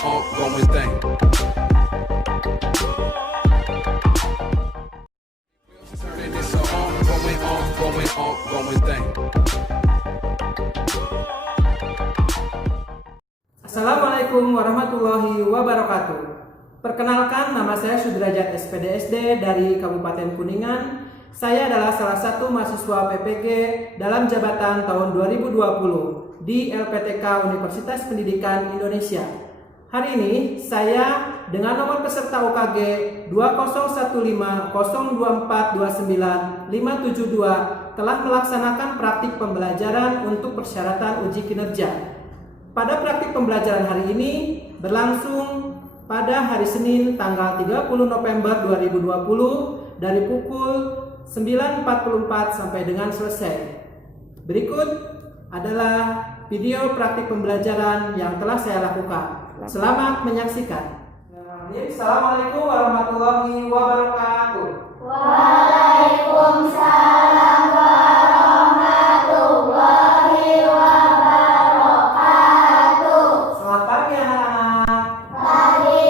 ongoing thing. It's an ongoing thing. Assalamualaikum warahmatullahi wabarakatuh. Perkenalkan, nama saya Sudrajat SPDSD dari Kabupaten Kuningan. Saya adalah salah satu mahasiswa PPG dalam jabatan tahun 2020 di LPTK Universitas Pendidikan Indonesia. Hari ini saya dengan nomor peserta UKG 201502429572 telah melaksanakan praktik pembelajaran untuk persyaratan uji kinerja. Pada praktik pembelajaran hari ini berlangsung pada hari Senin tanggal 30 November 2020 dari pukul 9.44 sampai dengan selesai. Berikut adalah video praktik pembelajaran yang telah saya lakukan. Selamat menyaksikan. Assalamualaikum warahmatullahi wabarakatuh. Waalaikumsalam warahmatullahi wabarakatuh. Selamat pagi anak-anak. Pagi.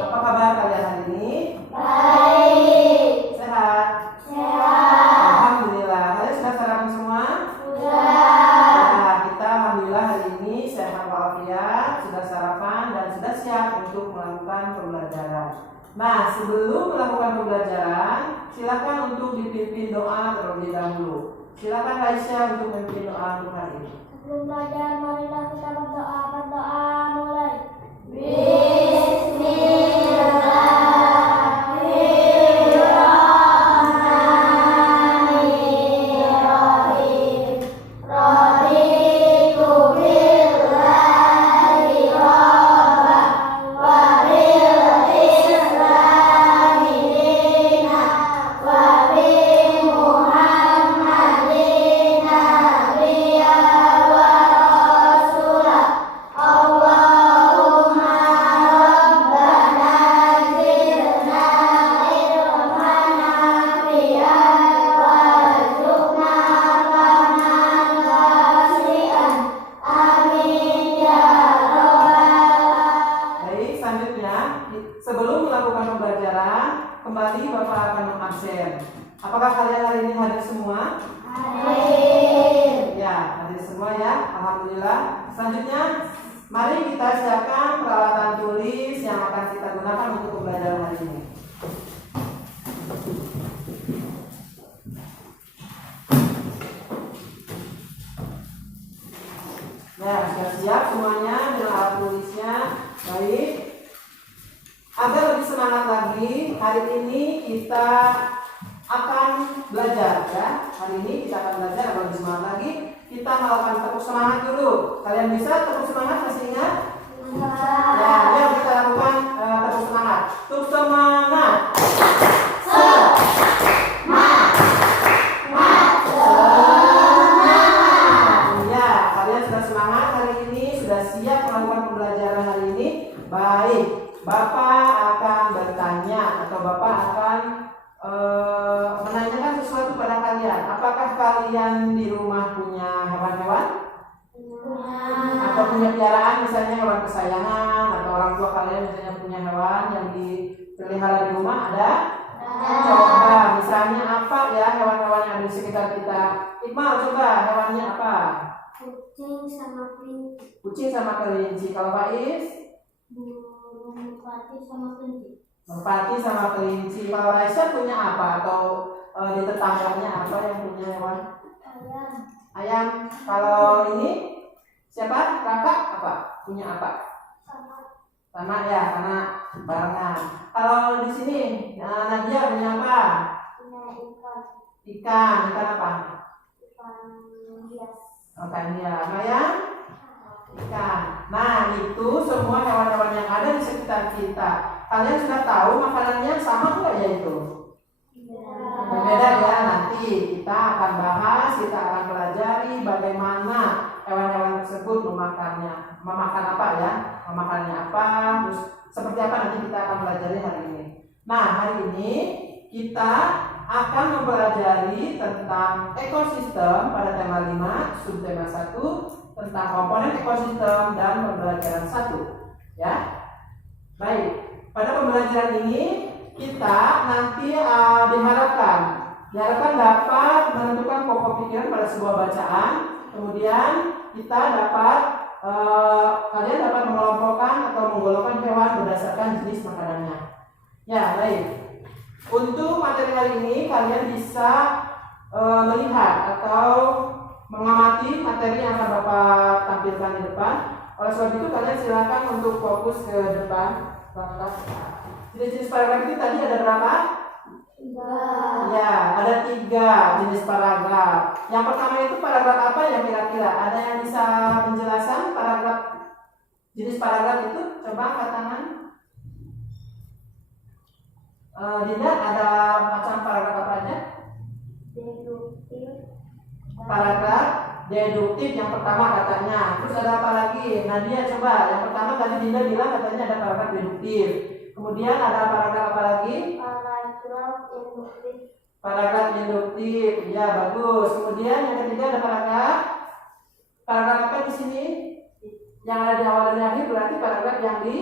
Apa kabar kalian hari ini? Baik. Sehat? Sehat. Alhamdulillah. Kalian sudah sarapan semua? Sudah. Nah, kita alhamdulillah hari ini sehat walafiat, sudah sarapan dan sudah siap untuk melakukan pembelajaran. Nah, sebelum melakukan pembelajaran, silakan untuk dipimpin doa terlebih dahulu. Silakan Aisyah untuk memimpin doa untuk hari ini. Sebelum belajar, marilah kita berdoa. Berdoa mulai. Bismillahirrahmanirrahim. Raditu billahi rabban wa bil islami dinan wa bi Muhammadin nabiyyan wa rasulah. Allahumma rabbana zidna ilman nafi'an warzuqna fahman wasi'an. Amin ya rabbal. Baik, selanjutnya sebelum melakukan pembelajaran, kembali Bapak akan mengabsen. Apakah kalian hari ini hadir semua? Amin. Ya, hadir semua ya. Alhamdulillah. Selanjutnya, mari kita siapkan peralatan tulis yang akan kita gunakan untuk pembelajaran hari ini. Nah, sudah siap semuanya dengan alat tulisnya. Baik. Agar lebih semangat lagi, hari ini kita akan belajar ya. Hari ini kita akan belajar agar lebih semangat lagi. Kita melakukan tepuk semangat dulu. Kalian bisa tepuk semangat, masih ingat? Ya, yuk kita lakukan tepuk semangat. Tepuk semangat. Ya, kalian sudah semangat hari ini, sudah siap melakukan pembelajaran hari ini. Baik, Bapak akan bertanya atau Bapak akan menanyakan sesuatu pada kalian. Apakah kalian di rumah punya hewan-hewan? Atau punya piaraan, misalnya hewan kesayangan, atau orang tua kalian misalnya punya hewan yang dipelihara di rumah, ada? Coba, misalnya apa ya hewan-hewan yang ada di sekitar kita? Iqmal, coba hewannya apa? Kucing sama kelinci. Kucing sama kelinci. Kalau Faiz? Burung merpati sama kelinci. Merpati sama kelinci. Kalau Raisa punya apa? Atau di tetangganya apa yang punya hewan? Ayam. Ayam. Kalau ini siapa? Kakak apa? Punya apa? Sama ya, karena barengan. Kalau di sini Nadia punya apa? Punya ikan. Ikan apa? Ikan hias. Ikan ya. Maya? Ikan. Nah, itu semua hewan-hewan yang ada di sekitar kita. Kalian sudah tahu makanannya sama enggak ya itu? Berbeda ya, nanti kita akan bahas, kita akan pelajari bagaimana hewan-hewan tersebut memakan apa ya, memakannya apa, terus seperti apa nanti kita akan pelajari hari ini. Nah, hari ini kita akan mempelajari tentang ekosistem pada tema 5, subtema 1 tentang komponen ekosistem dan pembelajaran 1. Ya, baik. Pada pembelajaran ini kita nanti diharapkan dapat menentukan pokok pikiran pada sebuah bacaan. Kemudian kita dapat kalian dapat mengelompokkan atau menggolongkan hewan berdasarkan jenis makanannya. Ya, baik. Untuk materi hari ini kalian bisa melihat atau mengamati materi yang akan Bapak tampilkan di depan. Oleh sebab itu kalian silakan untuk fokus ke depan. Jenis-jenis paragraf itu tadi ada berapa? 3. Ya, ada 3 jenis paragraf. Yang pertama itu paragraf apa yang kira-kira? Ada yang bisa menjelaskan paragraf jenis paragraf itu? Coba angkat tangan. Dinda, ada macam paragraf apa aja? Deduktif. Paragraf deduktif yang pertama katanya. Terus ada apa lagi? Nadia coba. Yang pertama tadi Dinda bilang katanya ada paragraf deduktif. Kemudian ada paragraf apa lagi? Paragraf induktif. Paragraf induktif. Ya, bagus. Kemudian yang ketiga ada paragraf apa di sini? Yang ada di awal dan di akhir berarti paragraf yang di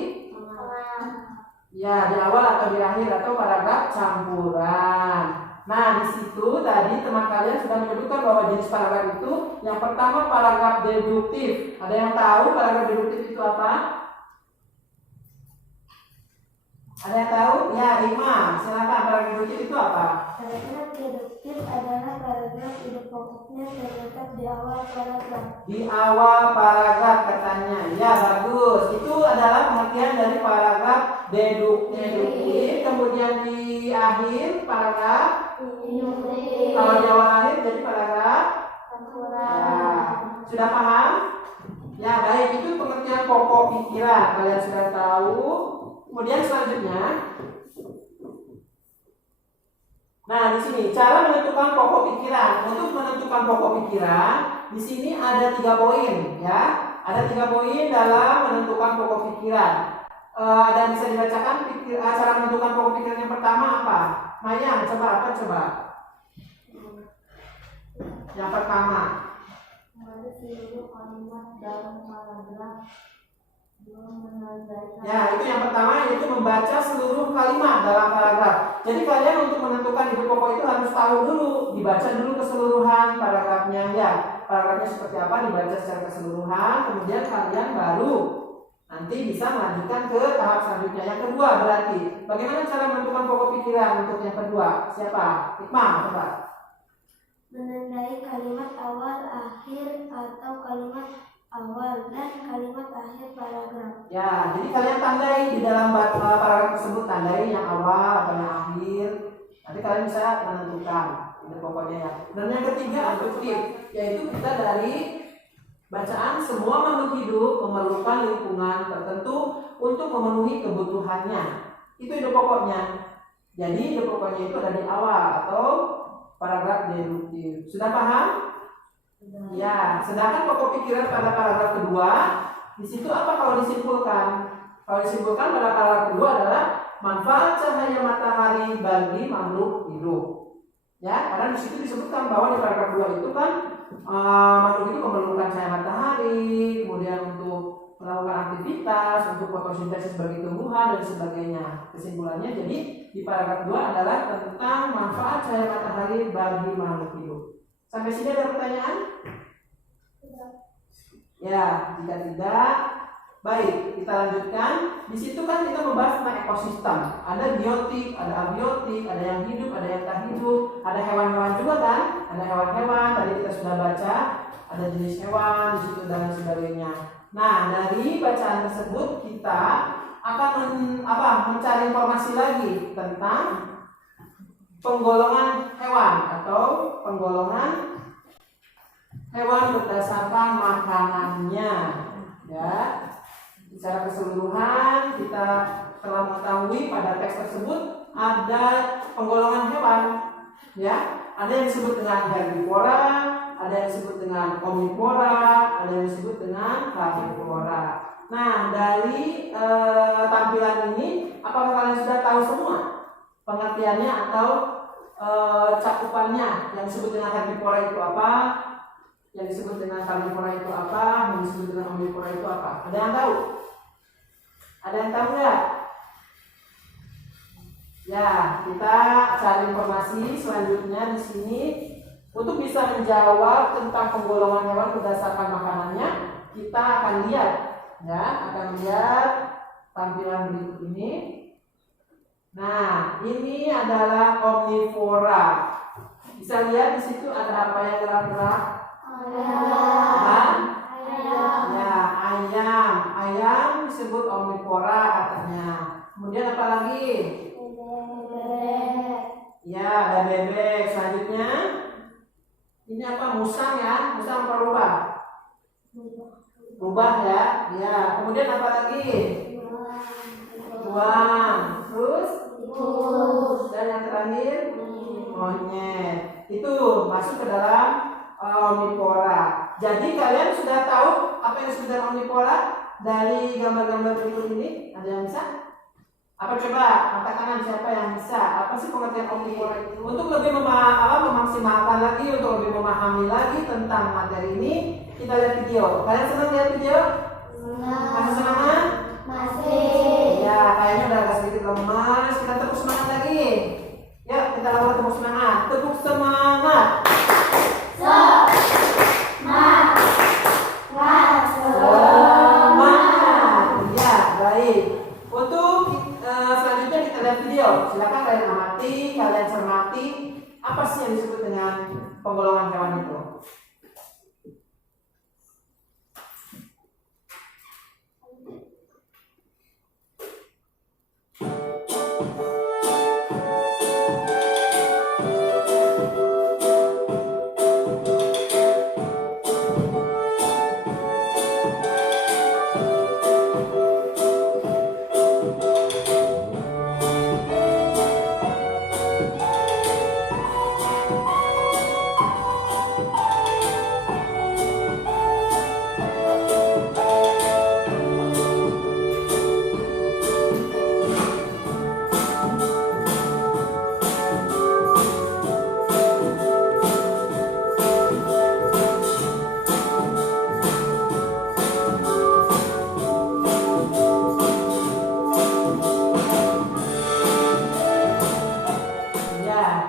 ya, di awal atau di akhir atau paragraf campuran. Nah, di situ tadi teman kalian sudah menyebutkan bahwa jenis paragraf itu yang pertama paragraf deduktif. Ada yang tahu paragraf deduktif itu apa? Ada yang tahu? Ya, Iqma, silakan. Paragraf deduktif itu apa? Paragraf deduktif adalah paragraf ide pokoknya terletak di awal paragraf. Di awal paragraf katanya. Ya, bagus. Itu adalah pengertian dari paragraf deduktif. Kemudian di akhir paragraf. Induktif. Kalau di awal akhir jadi paragraf. Ya, sudah paham? Ya, baik. Itu pengertian pokok pikiran. Kalian sudah tahu. Kemudian selanjutnya. Nah, di sini cara menentukan pokok pikiran. Untuk menentukan pokok pikiran, di sini ada 3 poin, ya. Ada 3 poin dalam menentukan pokok pikiran. Ada yang bisa dibacakan cara menentukan pokok pikiran yang pertama apa? Mayang, coba apa coba? Yang pertama. Ada seluruh kalimat dalam paragraf. Ya, itu yang pertama yaitu membaca seluruh kalimat dalam paragraf. Jadi kalian untuk menentukan ide pokok itu harus tahu dulu, dibaca dulu keseluruhan paragrafnya ya. Paragrafnya seperti apa dibaca secara keseluruhan, kemudian kalian baru nanti bisa melanjutkan ke tahap selanjutnya. Yang kedua berarti bagaimana cara menentukan pokok pikiran untuk yang kedua? Siapa? Hikmah, coba. Menandai kalimat awal, akhir, atau kalimat awal dan kalimat akhir paragraf. Ya, jadi kalian tandai di dalam paragraf tersebut, tandai yang awal atau yang akhir. Nanti kalian bisa menentukan ide pokoknya ya. Dan yang ketiga aduktif, yaitu kita dari bacaan semua makhluk hidup memerlukan lingkungan tertentu untuk memenuhi kebutuhannya. Itu ide pokoknya. Jadi ide pokoknya itu ada di awal atau paragraf deduktif. Sudah paham? Ya, sedangkan pokok pikiran pada paragraf kedua, di situ apa kalau disimpulkan? Kalau disimpulkan pada paragraf kedua adalah manfaat cahaya matahari bagi makhluk hidup. Ya, karena di situ disebutkan bahwa di paragraf kedua itu kan makhluk hidup memerlukan cahaya matahari, kemudian untuk melakukan aktivitas, untuk fotosintesis bagi tumbuhan dan sebagainya. Kesimpulannya jadi di paragraf kedua adalah tentang manfaat cahaya matahari bagi makhluk hidup. Sampai sini ada pertanyaan? Ya, jika tidak, baik, kita lanjutkan. Di situ kan kita membahas tentang ekosistem. Ada biotik, ada abiotik, ada yang hidup, ada yang tak hidup, ada hewan-hewan juga kan? Ada hewan-hewan, tadi kita sudah baca, ada jenis hewan di situ dan sebagainya. Nah, dari bacaan tersebut kita akan mencari informasi lagi tentang penggolongan hewan atau penggolongan hewan berdasarkan makanannya, ya. Secara keseluruhan kita telah mengetahui pada teks tersebut ada penggolongan hewan, ya. Ada yang disebut dengan herbivora, ada yang disebut dengan omnivora, ada yang disebut dengan carnivora. Nah, dari tampilan ini apakah kalian sudah tahu semua pengertiannya atau cakupannya? Yang disebut dengan herbivora itu apa? Yang disebut dengan carnivora itu apa? Yang disebut dengan omnivora itu apa? Ada yang tahu? Ada yang tahu nggak? Ya, kita cari informasi selanjutnya di sini. Untuk bisa menjawab tentang penggolongan hewan berdasarkan makanannya, kita akan lihat, ya, akan lihat tampilan berikut ini. Nah, ini adalah omnivora. Bisa lihat di situ ada apa yang gerak-gerak? Ayam. Ya, ayam. Ayam disebut omnivora katanya. Kemudian apa lagi? Ya, ada bebek. Selanjutnya, ini apa? Musang ya? Musang apa rubah? Rubah ya. Ya. Kemudian apa lagi? Tuang. Terus? Dan yang terakhir? Monyet. Itu masuk ke dalam omnivora. Jadi kalian sudah tahu apa yang disebut dengan omnivora dari gambar-gambar berikut ini? Ada yang bisa? Apa coba angkat tangan siapa yang bisa? Apa sih pengertian omnivora itu? Untuk lebih memaksimalkan lagi, untuk lebih memahami lagi tentang materi ini, kita lihat video. Kalian senang lihat video? Masih semangat? Masih. Ya, kayaknya udah agak sedikit lemas. Kita tepuk semangat lagi. Yuk, kita lakukan tepuk semangat. Tepuk semangat. Semangat. Ya, baik. Untuk selanjutnya kita lihat video. Silakan kalian amati, kalian cermati apa sih yang disebut dengan penggolongan hewan itu.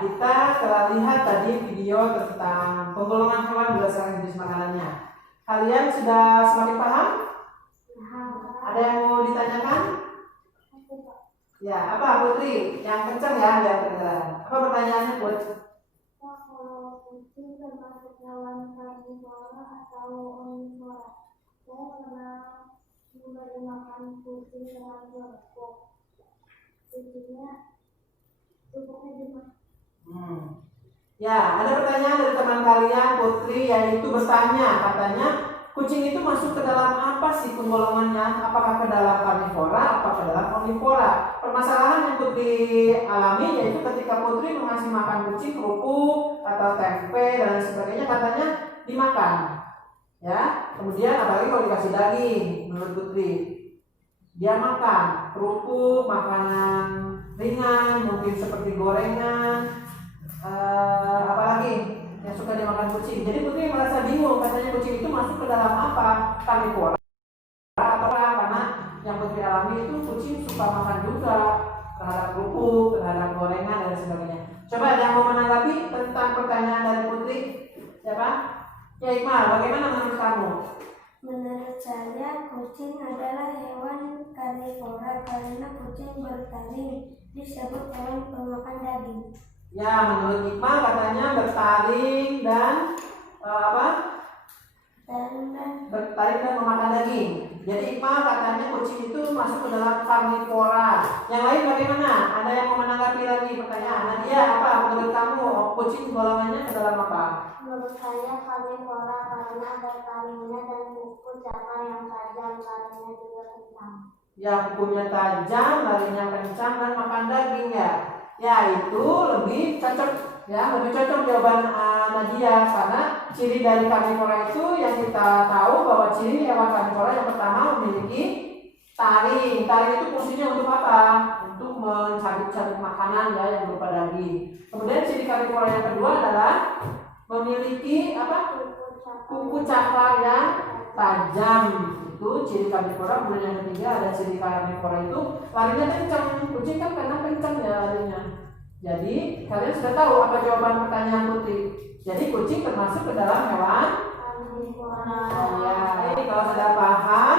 Kita telah lihat tadi video tentang penggolongan hewan berdasarkan jenis makanannya. Kalian sudah semakin paham? Ada yang mau ditanyakan? Ya, apa Putri? Yang kencang ya, biar kedengaran. Apa pertanyaannya, Put? Kalau kucing termasuk hewan karnivora atau omnivora? Saya pernah memberi makan kucing dengan kerupuk. Kucingnya dimakan. Ya, ada pertanyaan dari teman kalian Putri, yaitu bertanya, katanya kucing itu masuk ke dalam apa sih penggolongannya? Apakah ke dalam karnivora, apakah ke dalam omnivora? Permasalahan yang Putri alami yaitu ketika Putri mengasih makan kucing kerupuk atau tempe dan sebagainya, katanya dimakan. Ya, kemudian apalagi kalau dikasih daging, menurut Putri dia makan kerupuk, makanan ringan, mungkin seperti gorengan. Apalagi yang suka dimakan kucing. Jadi Putri merasa bingung, katanya kucing itu masuk ke dalam apa? Karnivora atau apa? Karena yang Putri alami itu kucing suka makan juga terhadap kerupuk, terhadap gorengan dan sebagainya. Coba ada yang mau menanggapi tentang pertanyaan dari Putri? Siapa? Ya Iqmal, bagaimana menurut kamu? Menurut saya, kucing adalah hewan karnivora karena kucing bertaring, disebut hewan pemakan daging. Ya, menurut Iqmal katanya bertaring dan bertaring dan memakan daging. Jadi Iqmal katanya kucing itu masuk ke dalam karnivora. Yang lain bagaimana? Ada yang mau menanggapi lagi pertanyaan? Nadia, apa menurut kamu kucing golongannya ke dalam apa? Menurut saya karnivora karena ada taringnya dan kuku cakar yang tajam, larinya juga kencang. Ya, kukunya tajam, larinya kencang dan makan daging ya. Ya, itu lebih cocok ya, lebih cocok jawaban Nadia, karena ciri dari karnivora itu yang kita tahu bahwa ciri hewan karnivora yang pertama memiliki taring. Taring itu fungsinya untuk apa? Untuk mencabik-cabik makanan ya yang berupa daging. Kemudian ciri karnivora yang kedua adalah memiliki apa? Kuku cakar yang tajam. itu ciri karnivora. Kemudian yang ketiga ada ciri karnivora itu larinya kencang. Kucing kan karena kencang ya larinya. Jadi kalian sudah tahu apa jawaban pertanyaan Putri. Jadi kucing termasuk ke dalam hewan karnivora. ya. Jadi kalau sudah paham,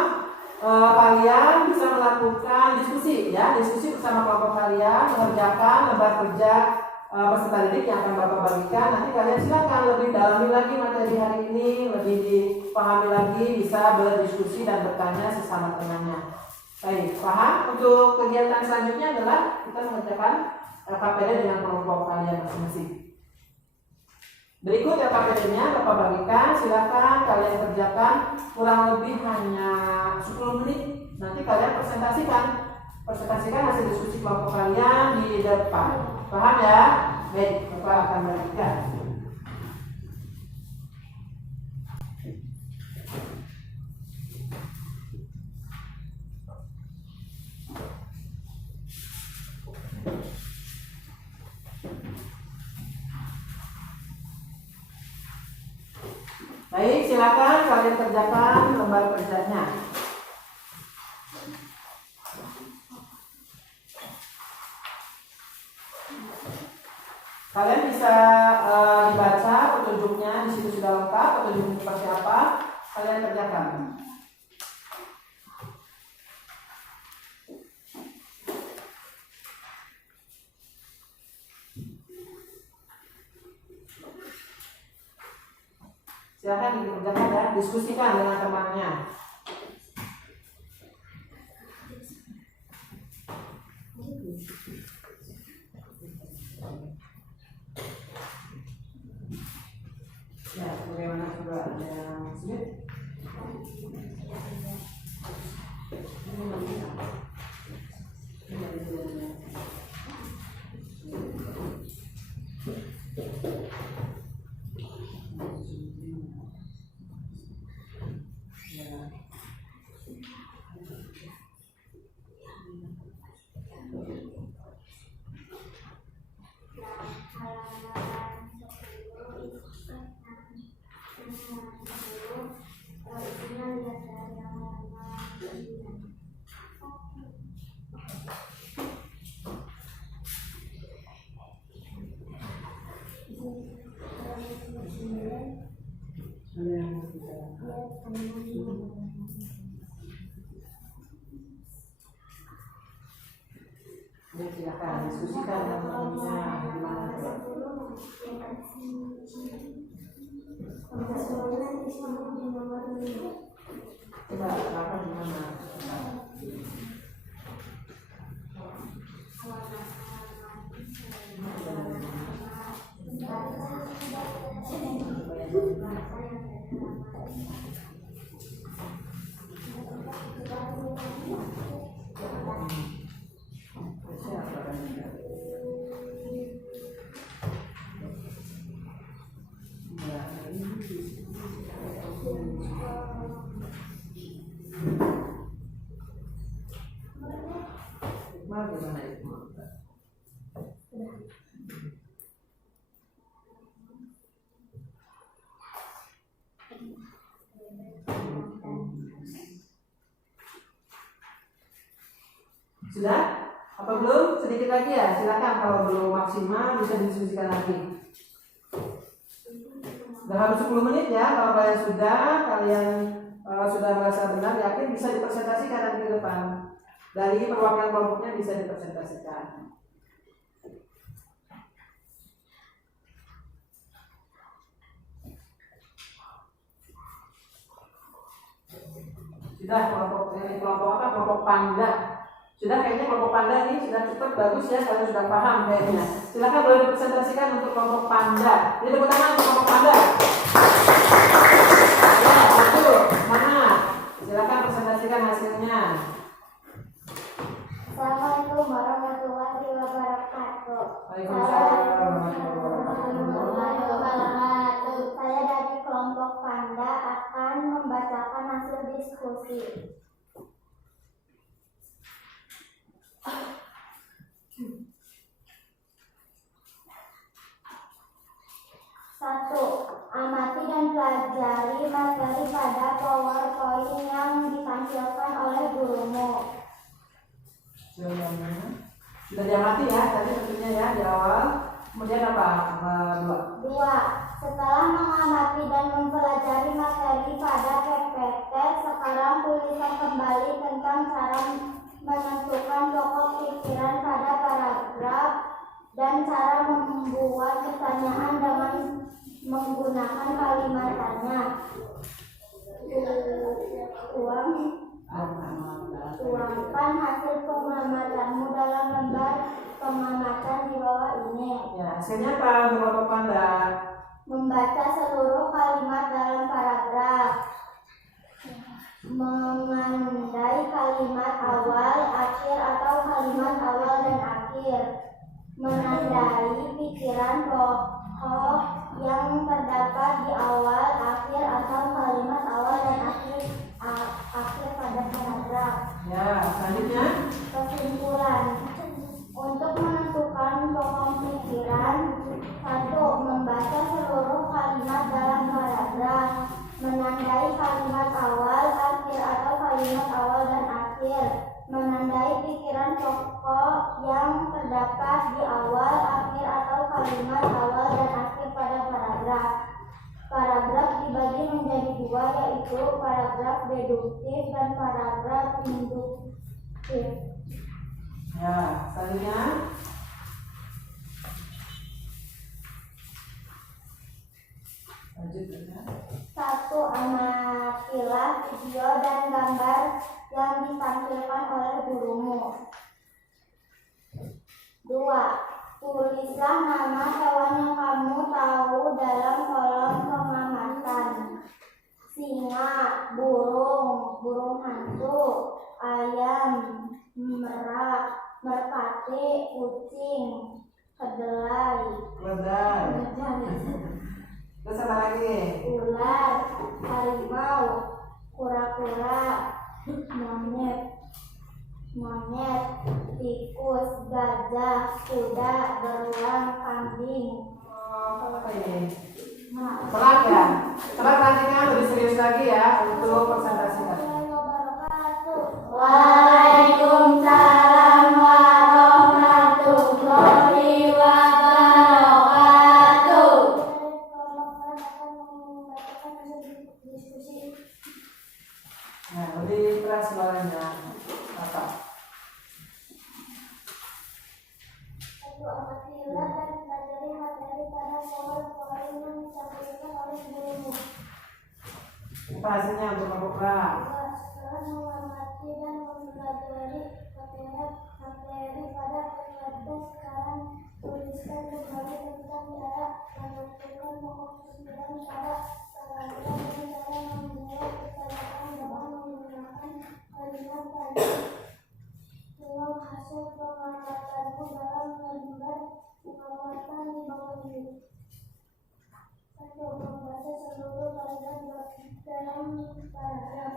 kalian bisa melakukan diskusi ya, diskusi bersama kelompok kalian, mengerjakan lembar kerja peserta didik yang akan Bapak bagikan. Nanti kalian silakan lebih dalami lagi materi hari ini, lebih dipahami lagi, bisa berdiskusi dan bertanya sesama temannya. Baik, paham? Untuk kegiatan selanjutnya adalah kita mengerjakan LKPD dengan kelompok kalian masing-masing. Berikut LKPD-nya Bapak bagikan, silakan kalian kerjakan kurang lebih hanya 10 menit. Nanti kalian presentasikan hasil diskusi kelompok kalian di depan. Paham ya? Baik, Bapak akan bagikan. Baik, silakan kalian kerjakan lembar kerjanya. Kalian bisa dibaca petunjuknya, di situ sudah lengkap petunjuknya seperti apa. Kalian kerjakan. Silakan dikerjakan dan diskusikan dengan temannya. Ya, bagaimana coba ada yang sulit? Ya, silakan diskusikan dengan temannya gimana coba. Coba apa gimana? Bagaimana itu? Sudah? Apa belum? Sedikit lagi ya? Silakan kalau belum maksimal bisa didiskusikan lagi. Sudah harus 10 menit ya. Kalau kalian sudah merasa benar, yakin bisa dipresentasikan nanti ke depan. Dari perwakilan kelompoknya bisa dipresentasikan. Sudah kelompok apa? Kelompok panda. Sudah kayaknya kelompok panda ini sudah cukup bagus ya, kalian sudah paham kayaknya. Silakan boleh dipresentasikan untuk kelompok panda. Ini tepuk tangan untuk kelompok panda. Ya, betul. Semangat. Silakan presentasikan hasilnya. Assalamualaikum warahmatullahi wabarakatuh. Waalaikumsalam warahmatullahi wabarakatuh. Saya dari kelompok panda akan membacakan hasil diskusi. Satu, amati dan pelajari materi pada PowerPoint yang ditampilkan oleh gurumu. Jawabannya sudah diamati ya tadi tentunya ya di awal. Kemudian apa? Dua. 2. Setelah mengamati dan mempelajari materi pada PPT, sekarang tuliskan kembali tentang cara menentukan pokok pikiran pada paragraf dan cara membuat pertanyaan dengan menggunakan kalimatannya. Tuangkan hasil pengamatanmu dalam lembar pengamatan di bawah ini. Ya, hasilnya apa? Berapa Panda? Membaca seluruh kalimat dalam paragraf. Mengandai kalimat awal, akhir atau kalimat awal dan akhir. Menandai pikiran pokok yang terdapat di awal, akhir atau kalimat awal dan akhir pada paragraf. Ya, selanjutnya. Kesimpulan. Untuk menentukan pokok pikiran, 1. Membaca seluruh kalimat dalam paragraf. Menandai kalimat awal, akhir atau kalimat awal dan akhir. Menandai pikiran pokok yang terdapat di awal, akhir atau kalimat awal dan akhir pada paragraf. Paragraf dibagi menjadi 2, yaitu paragraf deduktif dan paragraf induktif. Ya, selanjutnya. Lanjutnya. 1. Amatilah video dan gambar yang ditampilkan oleh gurumu. 2. Tulislah nama hewan yang kamu tahu dalam kolom pengamatan. Singa, burung hantu, ayam, merak, merpati, kucing, kedelai, Terus apa lagi? ular, harimau, kura-kura, monyet, tikus, gajah, kuda, beruang, kambing. Apa ini? Selang ya? Selang lanjutnya lebih serius lagi ya untuk presentasinya. Waalaikumsalam warahmatullahi wabarakatuh. Nah, lebih keras suaranya. Apa? Amatilah dan pelajari materi pada PowerPoint yang disampaikan oleh gurumu. Apa hasilnya untuk membuka? Setelah mengamati dan mempelajari materi pada PPT, sekarang tuliskan kembali tentang cara menentukan pokok pikiran pada paragraf dan cara membuat pertanyaan dengan menggunakan kalimat tadi. Tuang hasil pengamatanmu dalam lembar pengamatan di bawah ini. 1. Membaca seluruh paragraf dalam paragraf.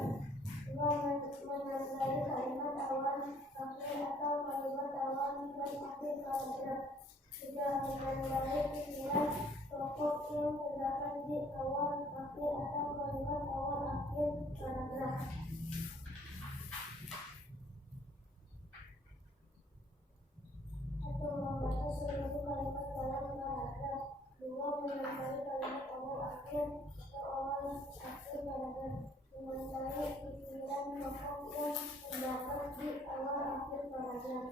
2. Menandai kalimat awal, akhir atau kalimat awal dan akhir paragraf. 3. Menandai pikiran pokok yang terdapat di awal, akhir atau kalimat awal, akhir paragraf. 1. Membaca seluruh kalimat dalam paragraf. 2. Menandai kalimat awal, akhir atau awal, akhir paragraf. Menandai pikiran pokok yang terdapat di awal, akhir paragraf.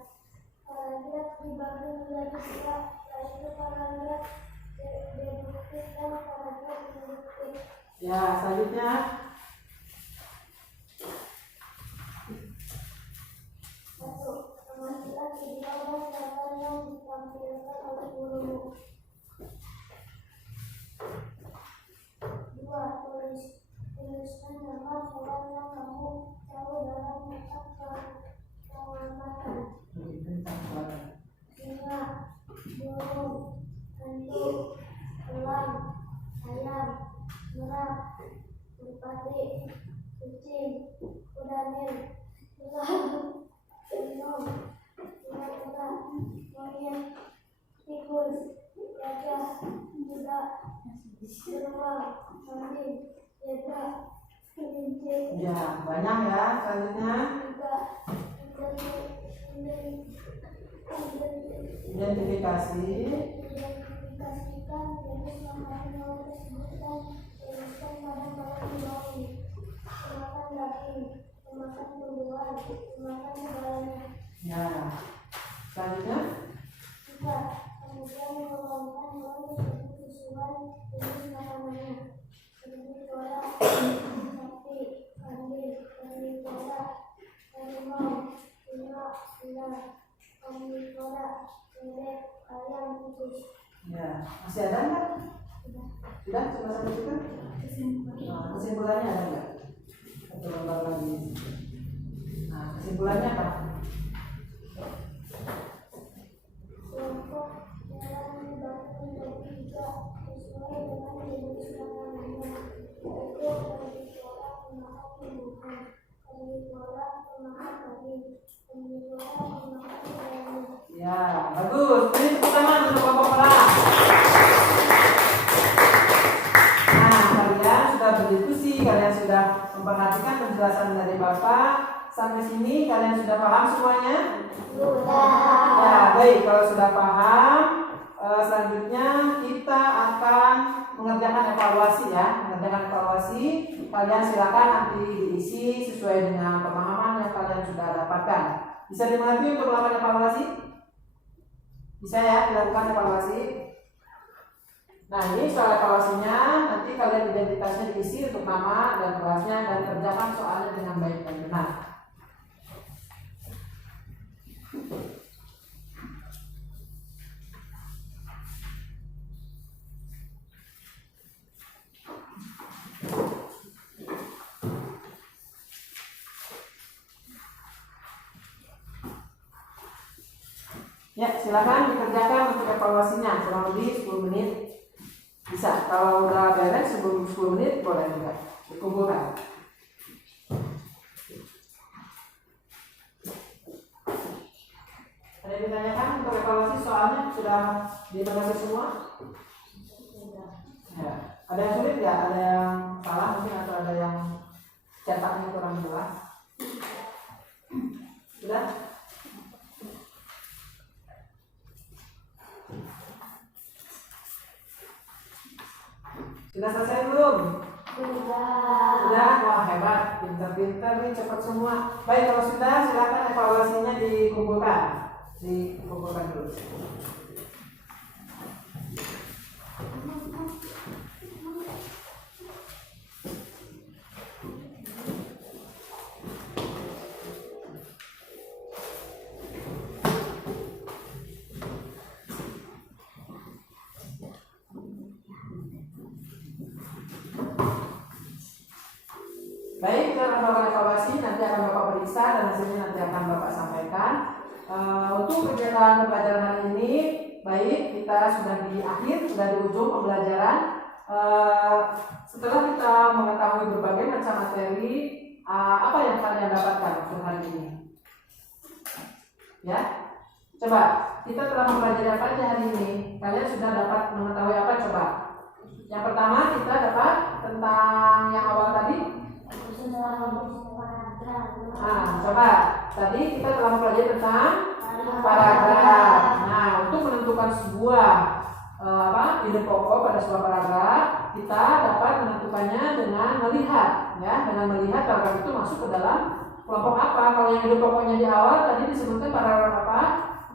Paragraf dibagi menjadi 2, yaitu paragraf deduktif dan paragraf induktif. Ya, selanjutnya. 1. Amatilah video dan gambar yang ditampilkan oleh gurumu. 2. Tuliskan nama hewan yang kamu tahu dalam kotak pengamatan. Singa, burung, hantu, elang, ayam, merak, merpati, ya. Selanjutnya identifikasi. Identifikasikan jenis makanan hewan tersebut dan tuliskan pada barang bawah. Memakan daging, memakan tumbuhan, memakan segalanya. Ya. Selanjutnya Kemudian mengembangkan hewan tersebut sesuai jenis makanannya. Herbivora, sapi, kambing, herbivora, harimau, singa, ular, omnivora, bebek, ayam, tikus. ya, masih ada nggak? Sudah, sudah sampai situ? Nah, kesimpulannya ada nggak? Satu lembar lagi. Nah, kesimpulannya apa? Kelompok hewan dibagi menjadi 3 sesuai dengan jenis makanannya, yaitu herbivora pemakan tumbuhan, herbivora pemakan daging, omnivora pemakan hewan. Ya, bagus. Ini tepuk tangan untuk kelompok perang. Nah, kalian sudah berdiskusi, kalian sudah memperhatikan penjelasan dari Bapak. Sampai sini kalian sudah paham semuanya? Ya, baik. Kalau sudah paham, selanjutnya kita akan mengerjakan evaluasi ya. Mengerjakan evaluasi, kalian silakan nanti diisi sesuai dengan pemahaman yang kalian sudah dapatkan. Bisa dimulai untuk melakukan evaluasi? Bisa ya, dilakukan evaluasi. Nah, ini soal evaluasinya, nanti kalian identitasnya diisi untuk nama dan kelasnya dan kerjakan soalnya dengan baik dan benar. Ya, silakan dikerjakan untuk evaluasinya kurang lebih 10 menit. Bisa, kalau udah beres sebelum 10 menit boleh juga dikumpulkan. Ada yang ditanyakan untuk evaluasi soalnya sudah dibahas semua? Ya. Ada yang sulit ya? Ada yang salah mungkin atau ada yang cetaknya kurang jelas? Sudah? Sudah selesai belum? Sudah, wah hebat, pintar-pintar nih, cepat semua. Baik, kalau sudah silakan evaluasinya dikumpulkan dulu. Baik, kita akan melakukan evaluasi, nanti akan Bapak periksa dan hasilnya nanti akan Bapak sampaikan. Untuk kegiatan pembelajaran hari ini, baik, kita sudah di akhir, sudah di ujung pembelajaran. Setelah kita mengetahui berbagai macam materi, apa yang kalian dapatkan untuk hari ini? Ya, coba kita telah mempelajari apa aja hari ini. Kalian sudah dapat mengetahui apa? Coba. Yang pertama kita dapat tentang yang awal tadi. Coba tadi kita telah mempelajari tentang paragraf. Nah, untuk menentukan sebuah ide pokok pada sebuah paragraf, kita dapat menentukannya dengan melihat, ya, dengan melihat paragraf itu masuk ke dalam kelompok apa. Kalau yang ide pokoknya di awal tadi disebutkan paragraf apa?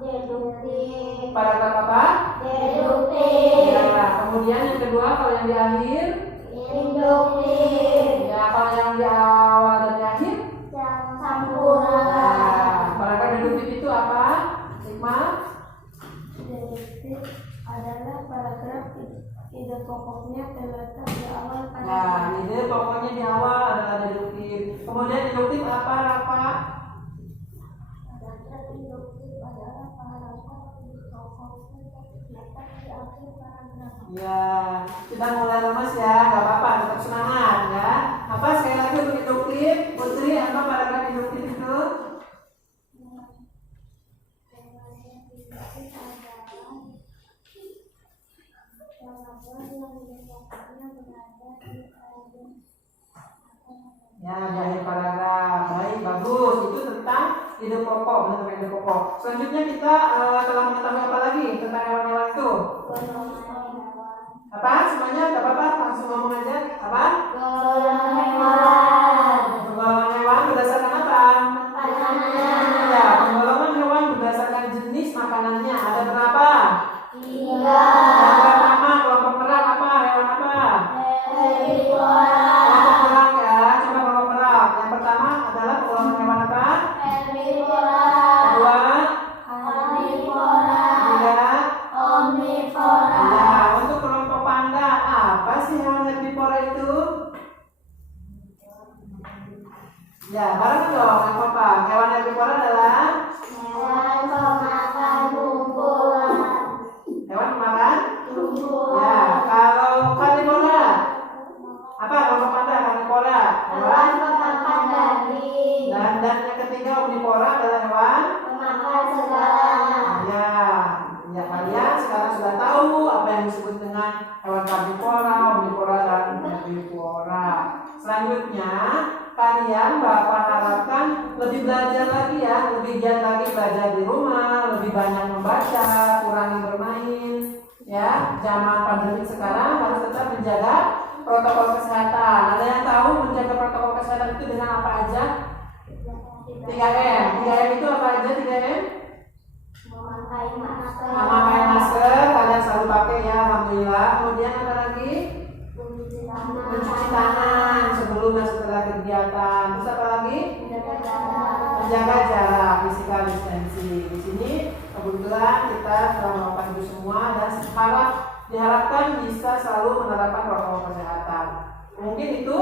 Deduktif. Paragraf apa? Deduktif. Ya, kemudian yang kedua kalau yang di akhir? Induktif. Ya, kalau yang di awal dan di akhir? Yang sempurna. Nah, paragraf deduktif itu apa? Hikmah? Deduktif adalah paragraf ide pokoknya terletak di awal Nah, paragraf. ide pokoknya di awal adalah deduktif. Kemudian deduktif apa, Rafa? Paragraf induktif adalah paragraf ide pokoknya terletak di akhir paragraf. Ya, kita mulai lemas ya, nggak apa-apa, tetap semangat ya. Apa sekali lagi untuk induktif, Putri, apa paragraf induktif itu? Ya, di akhir paragraf. Baik, bagus. Itu tentang ide pokok, benar ide pokok. Selanjutnya kita telah mengetahui apa lagi tentang hewan-hewan itu? Apa? Semuanya enggak apa-apa, langsung ngomong aja. Apa? Golongan hewan. Penggolongan hewan berdasarkan apa? Ya, penggolongan hewan berdasarkan jenis makanannya. Ada berapa? 3. Yang pertama, kelompok merak apa? Hewan apa? Herbivora. Kelompok merak ya, coba kelompok merak. Yang pertama adalah penggolongan hewan apa? Herbivora. Kedua, Karnivora. ketiga. Omnivora. Ya, untuk kelompok panda, apa sih hewan herbivora itu? Ya, bareng dong, yang apa? Hewan herbivora adalah Hewan pemakan tumbuhan. hewan pemakan. Ya, Tumbuhan. kalau karnivora, apa kelompok panda karnivora? Hewan pemakan daging. Dan yang ketiga omnivora adalah hewan. Pemakan segala. Ya kalian sekarang sudah tahu apa yang disebut dengan hewan karnivora, omnivora, dan herbivora. Selanjutnya kalian Bapak harapkan lebih belajar lagi ya, lebih giat lagi belajar di rumah, lebih banyak membaca, kurangi bermain. Ya, zaman pandemi sekarang harus tetap menjaga protokol kesehatan. Ada yang tahu menjaga protokol kesehatan itu dengan apa aja? 3M. 3M itu apa aja 3M? Memakai masker. Memakai masker, kalian selalu pakai ya, alhamdulillah. Kemudian apa lagi? Mencuci tangan sebelum dan setelah kegiatan. Terus apa lagi? Menjaga jarak, physical distancing. Di sini kebetulan kita telah melakukan itu semua dan diharapkan bisa selalu menerapkan protokol kesehatan. Mungkin itu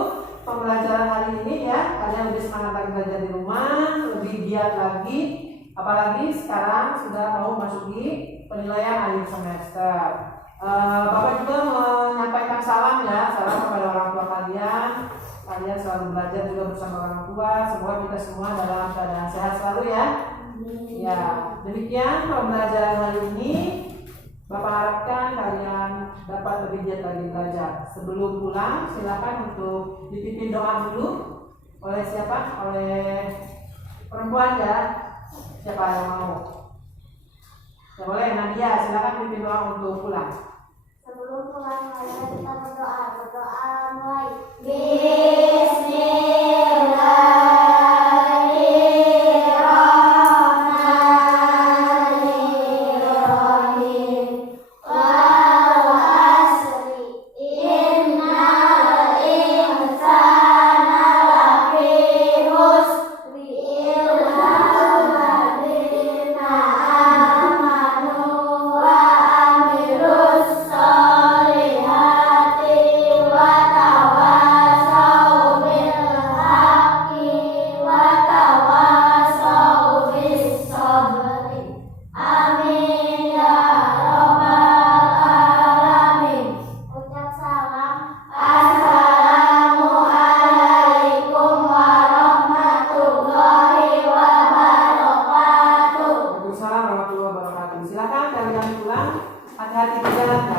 pembelajaran hari ini ya. Kalian lebih semangat lagi belajar di rumah, lebih giat lagi. Apalagi sekarang sudah mau masuki penilaian akhir semester. Bapak juga menyampaikan salam ya, salam kepada orang tua kalian. Kalian selalu belajar juga bersama orang tua. Semoga kita semua dalam keadaan sehat selalu ya. Ya, demikian pembelajaran hari ini. Bapak harapkan kalian dapat lebih giat lagi belajar. Sebelum pulang, silakan untuk dipimpin doa dulu. Oleh siapa? Oleh perempuan ya. Siapa yang mau? Ya boleh, Nadia, silakan pimpin doa untuk pulang. Sebelum pulang kita berdoa. Berdoa mulai. Bismillahirrahmanirrahim. Wal asri innal insana lafi khusr illa alladzina amanu wa amilus solihati wa tawasau bil haqqi wa tawasau bis sabri. Amin ya rabbal alamin. Ucap salam. Assalamualaikum warahmatullahi wabarakatuh. Waalaikumsalam warahmatullahi wabarakatuh. Silakan kalian pulang. Hati-hati di jalan ya.